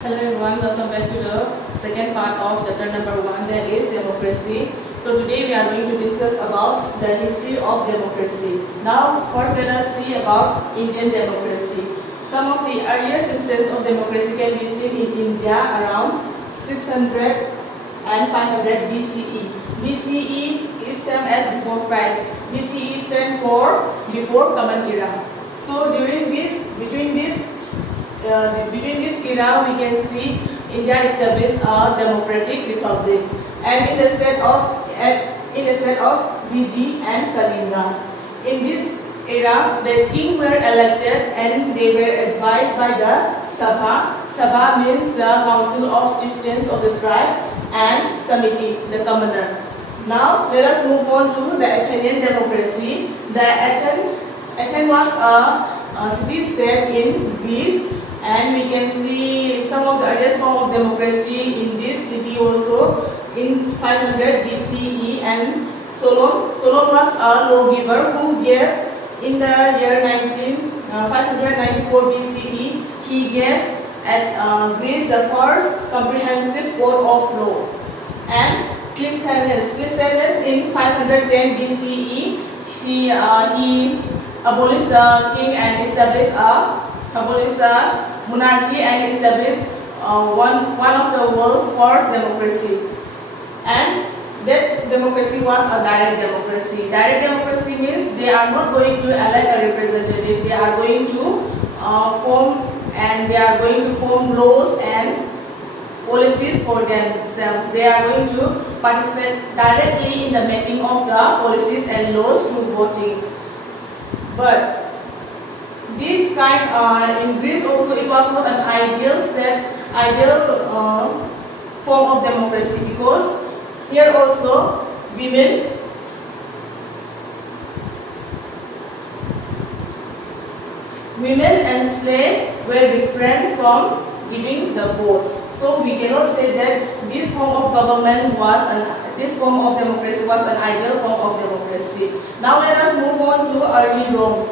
Hello everyone, welcome back to the second part of chapter number 1, that is democracy. So today we are going to discuss about the history of democracy. Now first let us see about Indian democracy. Some of the earliest instances of democracy can be seen in India around 600 and 500 BCE. BCE is same as before Christ. BCE stands for before Common Era. So between this era, we can see India established a democratic republic, and in the state of Vijay and Kalinga. In this era, the king were elected and they were advised by the Sabha. Sabha means the council of chieftains of the tribe, and Samiti, the commoner. Now let us move on to the Athenian democracy. Athens was a city-state in Greece. And we can see some of the earliest form of democracy in this city also in 500 BCE. And Solon was a lawgiver who gave in the year 594 BCE. He gave at Greece the first comprehensive code of law. And Clisthenes in 510 BCE, he abolished the king and established a monarchy and established one of the world's first democracy. And that democracy was a direct democracy. Direct democracy means they are not going to elect a representative. They are going to form laws and policies for themselves. They are going to participate directly in the making of the policies and laws through voting. But this kind in Greece also, it was not an ideal form of democracy, because here also women and slaves were different from giving the votes. So we cannot say that this form of democracy was an ideal form of democracy. Now let us move on to early Rome.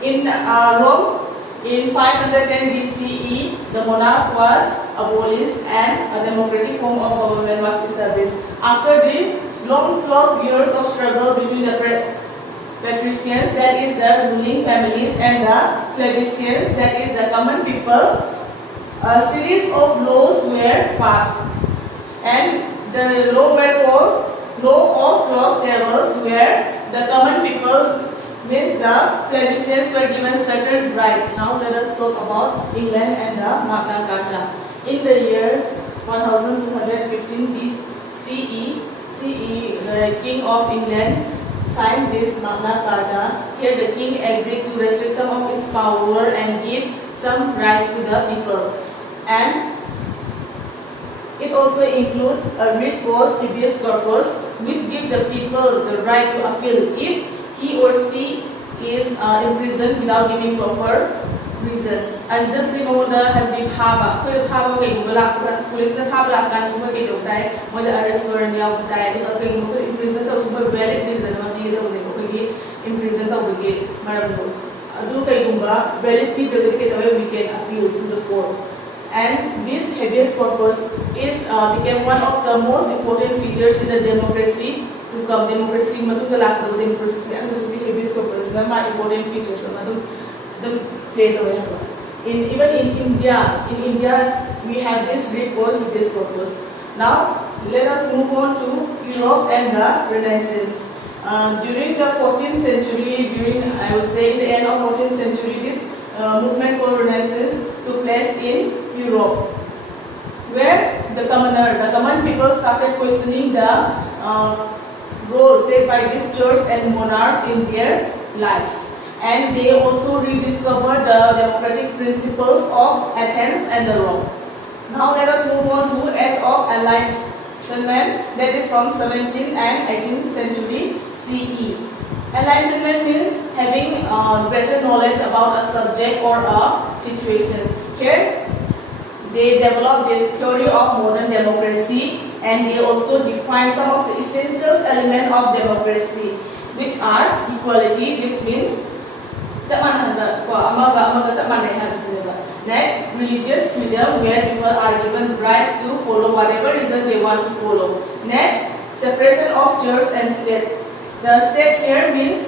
In Rome, in 510 BCE, the monarch was abolished and a democratic form of government was established. After the long 12 years of struggle between the patricians, that is the ruling families, and the plebeians, that is the common people, a series of laws were passed. And the law were called Law of 12 Tables, where the common people means the plebeians were given certain rights. Now let us talk about England and the Magna Carta. In the year 1215 BCE, the King of England signed this Magna Carta. Here the king agreed to restrict some of its power and give some rights to the people. And it also includes a writ called habeas corpus, which gives the people the right to appeal if he or she is imprisoned without giving proper reason. Unjustly moda have the haba. Police the haba can super get of die, when the arrest warrant out die, imprisoned of super valid reason, imprisoned of the gate, Marabu. Do Kayumba, valid people we can appeal to the court. And this habeas corpus became one of the most important features in the democracy. Democracy democracy and habeas corpus important features even in India we have this writ called habeas corpus. Now let us move on to Europe and the Renaissance. During the 14th century, I would say in the end of 14th century, this movement called Renaissance took place in Europe, where the common people started questioning the role played by these church and monarchs in their lives. And they also rediscovered the democratic principles of Athens and the Rome. Now let us move on to Age of Enlightenment, that is from 17th and 18th century CE. Enlightenment means having better knowledge about a subject or a situation. Here they developed this theory of modern democracy, and they also define some of the essential elements of democracy, which are equality, which means Next, religious freedom, where people are given right to follow whatever reason they want to follow. Next, separation of church and state. The state here means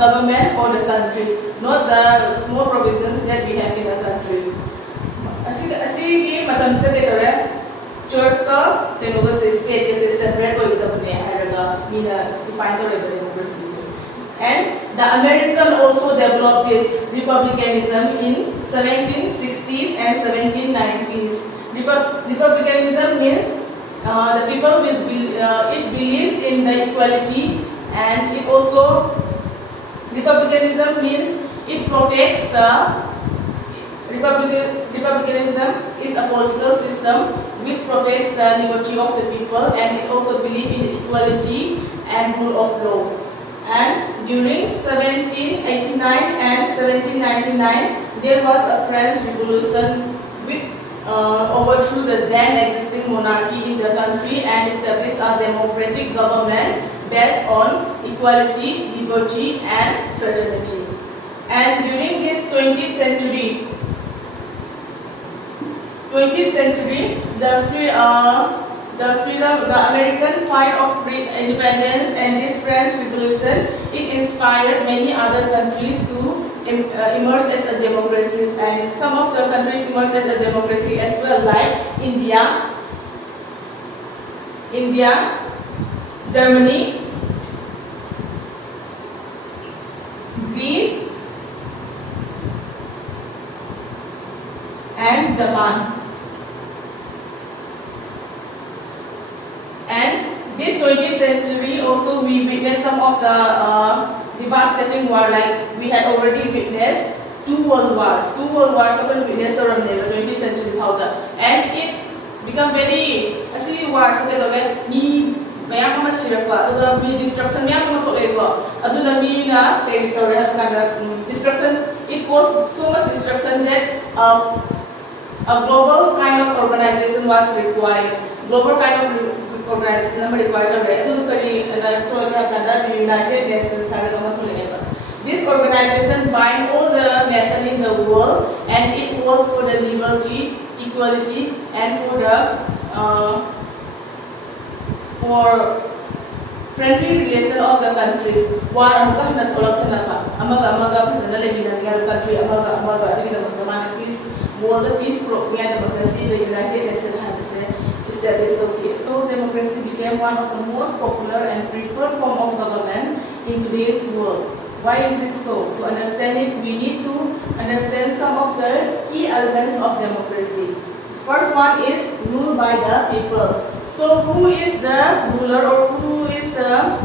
government or the country, not the small provisions that we have in the country. Asi matam state kare church ka tenuga state ke separate hoyi da bune haraga mina define the democracy. And the American also developed this republicanism in 1760s and 1790s. Republicanism means the people will it believes in the equality, and it also republicanism means it protects the republicanism is a political system which protects the liberty of the people, and it also believes in the equality and rule of law. And during 1789 and 1799, there was a French Revolution which overthrew the then existing monarchy in the country and established a democratic government based on equality, liberty, and fraternity. And during this 20th century, the American fight of independence and this French Revolution, it inspired many other countries to emerge as a democracies, and some of the countries emerged as a democracy as well, like India, Germany, Greece, and Japan. And this 20th century also we witnessed some of the devastating war, like we had already witnessed two world wars have been witnessed around the 20th century powder, and it become very asi war so that ni mayam ama sirakwa aduga mi destruction mayam ama thoklewa aduna mi na territory kana destruction, it caused so much destruction that a global kind of organization was required. Global kind of organization required the United Nations. This organization binds all the nations in the world, and it was for the liberty, equality, and for friendly relation of the countries. War amaga country amaga peace, world peace democracy, the United Nations has established. So democracy became one of the most popular and preferred form of government in today's world. Why is it so? To understand it, we need to understand some of the key elements of democracy. First one is rule by the people. So who is the ruler, or who is the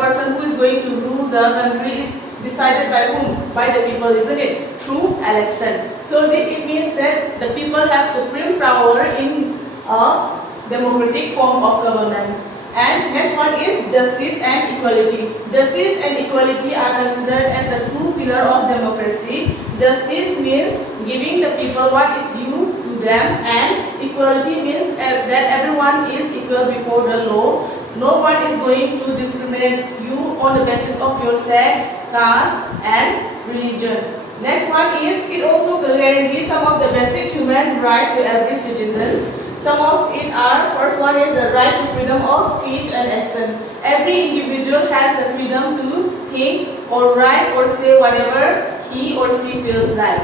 person who is going to rule the country is decided by whom? By the people, isn't it? Through election. So it means that the people have supreme power in a democratic form of government. And next one is justice and equality. Justice and equality are considered as the two pillars of democracy. Justice means giving the people what is due to them, and equality means that everyone is equal before the law. No one is going to discriminate you on the basis of your sex, caste, and religion. Next one is it also guarantees some of the basic human rights to every citizen. Some of it are, first one is the right to freedom of speech and action. Every individual has the freedom to think or write or say whatever he or she feels like.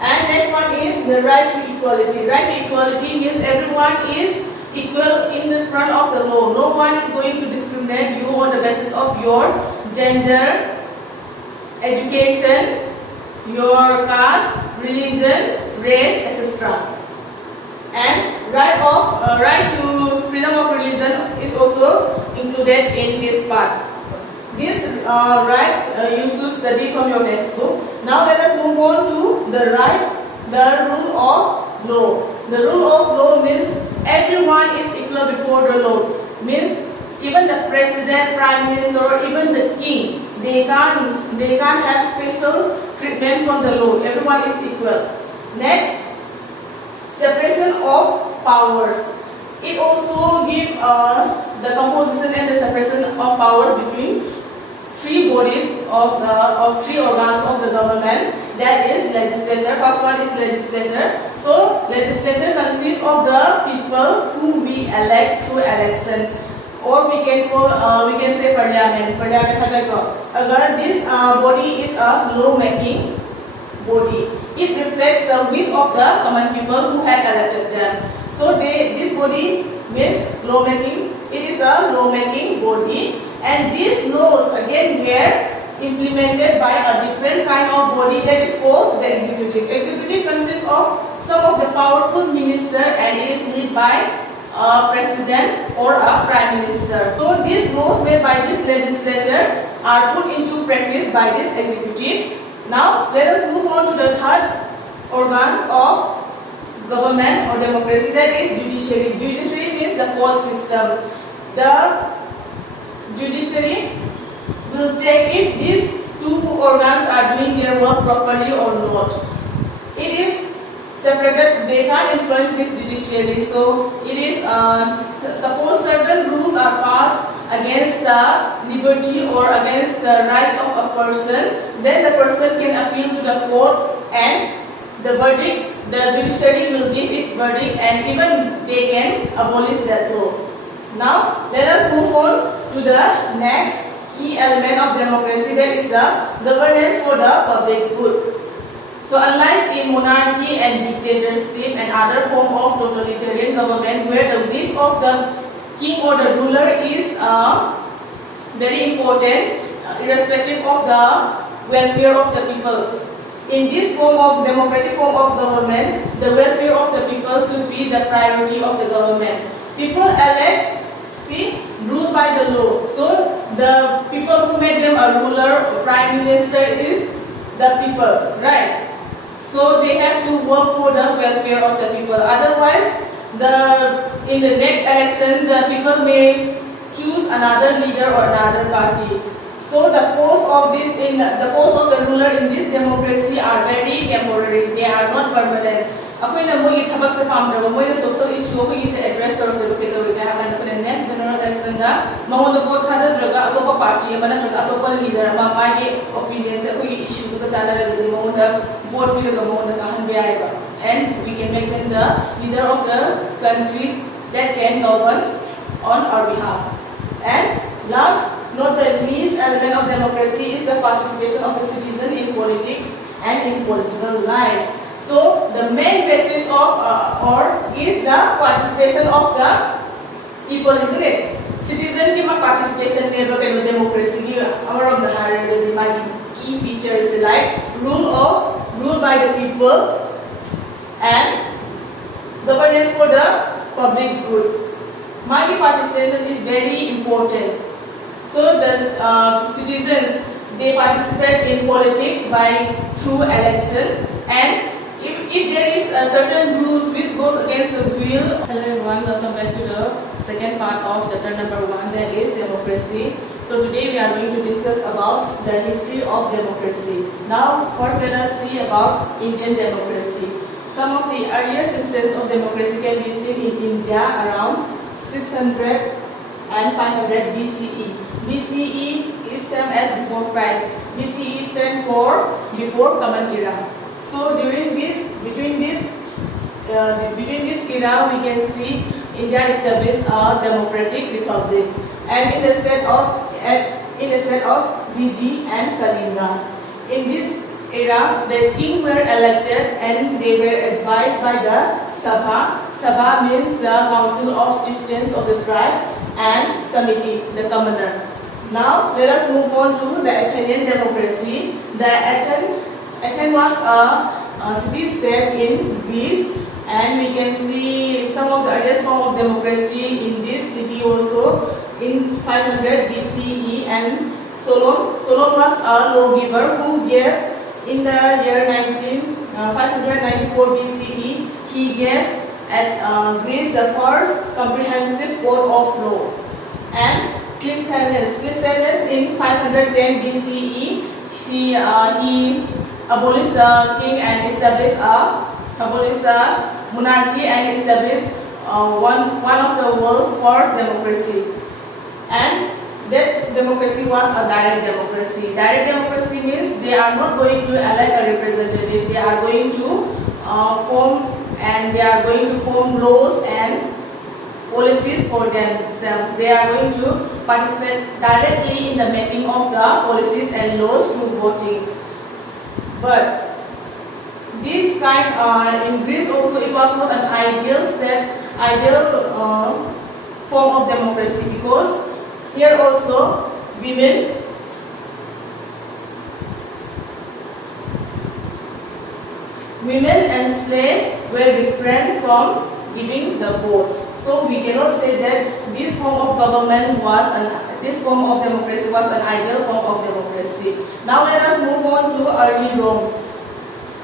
And next one is the right to equality. Right to equality means everyone is equal in the front of the law. No one is going to discriminate you on the basis of your gender, education, your caste, religion, race, etc. And right to freedom of religion is also included in this part. These rights you should study from your textbook. Now let us move on to the rule of law. The rule of law means everyone is equal before the law. Means even the president, prime minister, or even the king, they can't have special treatment from the law. Everyone is equal. Next, separation of powers. It also gives the composition and the separation of powers between three bodies of three organs of the government. that is legislature. First one is legislature. So legislature consists of the people who we elect through election, or we can say parliament. Parliament agar this body is a law making body. It reflects the wish of the common people who had elected them. So this body means law making. It is a law making body, and these laws again were implemented by a different kind of body that is called the executive. Executive consists of some of the powerful minister and is led by a president or a prime minister. So these laws made by this legislature are put into practice by this executive. Now let us move on to the third organs of government or democracy, that is judiciary. Judiciary means the court system. The judiciary will check if these two organs are doing their work properly or not. It is separated, they can't influence this judiciary. So it is, suppose certain rules are passed against the liberty or against the rights of a person, then the person can appeal to the court and the verdict, the judiciary will give its verdict, and even they can abolish that law. Now let us move on to the next key element of democracy, that is the governance for the public good. So unlike in monarchy and dictatorship and other form of totalitarian government where the wish of the king or the ruler is very important, irrespective of the welfare of the people, in this form of democratic form of government, the welfare of the people should be the priority of the government. People elect, ruled by the law. So the people who make them a ruler or prime minister is the people, right? So they have to work for the welfare of the people. Otherwise, in the next election, the people may choose another leader or another party. So the post of the ruler in this democracy are very temporary. They are not permanent. Akoina mogi thabak se pamdra mogi social issue ko ise address tarok ke to ga hana ko net general election da mamoda ko thada draga atopa party mana draga atopa leader ma magi opinion se ko issue ko chana ra de mamoda vote bi ga mamoda ka han be aiba, and we can make them the leader of the countries that can govern on our behalf. And last, not the least element of democracy is the participation of the citizen in politics and in political life. So the main basis of is the participation of the people, isn't it? Citizen ki participation level kind of democracy ki our of the higher key features like rule by the people and governance for the public good. My participation is very important. So the citizens, they participate in politics by through election, and if there is a certain rules which goes against the will. Hello everyone, welcome back to the second part of chapter number 1, that is democracy. So today we are going to discuss about the history of democracy. Now first let us see about Indian democracy. Some of the earliest instances of democracy can be seen in India around 600 and 500 BCE. BCE is same as before Christ. BCE stands for before Common Era. So between this era, we can see India established a democratic republic, and in the state of Vijay and Kalinga. In this era, the king were elected and they were advised by the Sabha. Sabha means the council of chieftains of the tribe, and Samiti, the commoner. Now let us move on to the Athenian democracy. Athens was a city-state in Greece, and we can see some of the earliest form of democracy in this city also in 500 BCE. And Solon was a lawgiver who gave in the year 594 BCE. He gave at Greece the first comprehensive code of law. And Clisthenes in 510 BCE, he abolished the king and established the monarchy and established one of the world's first democracy. And that democracy was a direct democracy. Direct democracy means they are not going to elect a representative. They are going to form laws and policies for themselves. They are going to participate directly in the making of the policies and laws through voting. But this kind in Greece also, it was not an ideal form of democracy, because here also women and slaves were different from giving the votes. So we cannot say that this form of government this form of democracy was an ideal form of democracy. Now let us move on to early Rome.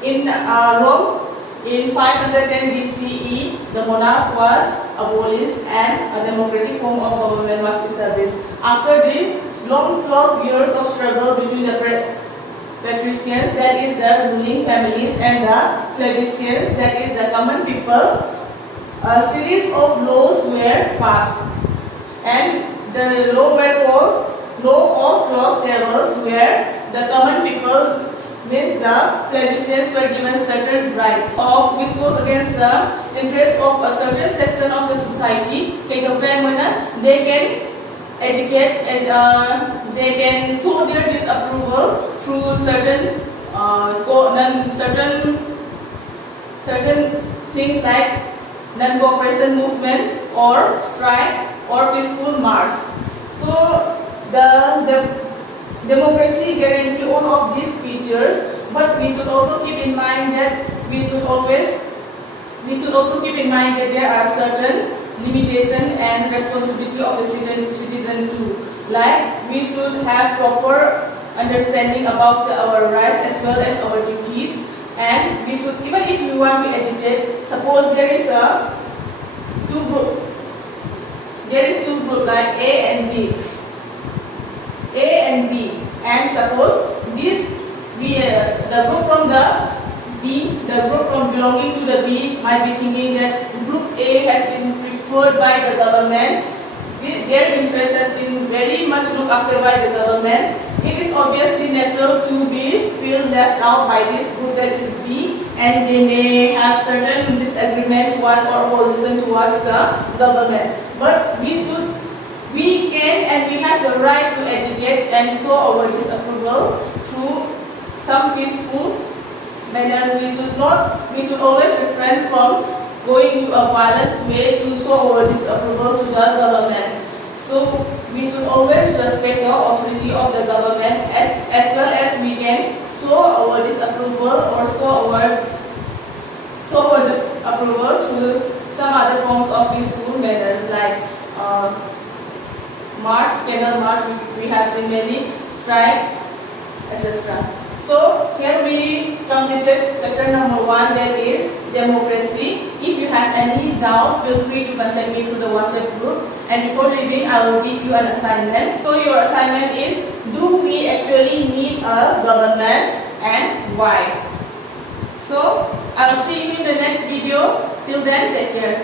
In Rome, in 510 BCE, the monarch was abolished and a democratic form of government was established. After the long 12 years of struggle between the patricians, that is the ruling families, and the plebeians, that is the common people, a series of laws were passed. And the law were called Law of 12 Tables, where the common people, means the plebeians, were given certain rights which goes against the interest of a certain section of the society. They can educate and they can show their disapproval through certain things like non-cooperation movement or strike or peaceful march. So the democracy guarantee all of these features, but we should also keep in mind that there are certain limitations and responsibility of the citizen too. Like, we should have proper understanding about our rights as well as our duties, and we should, even if we want to educate, suppose there is two groups like A and B. And suppose the group from the group from belonging to the B might be thinking that group A has been preferred by the government, their interest has been very much looked after by the government. It is obviously natural to feel left out by this group, that is B, and they may have certain disagreement towards or opposition towards the government. But we can and we have the right to educate and show our disapproval through some peaceful manners. We should always refrain from going to a violent way to show our disapproval to the government. So we should always respect the authority of the government as well as we can show our disapproval or show our disapproval through some other forms of peaceful manners like march, candle march, we have seen many, strike, etc. So here we completed chapter number 1, that is democracy. If you have any doubt, feel free to contact me through the WhatsApp group. And before leaving, I will give you an assignment. So your assignment is, do we actually need a government and why? So I will see you in the next video. Till then, take care.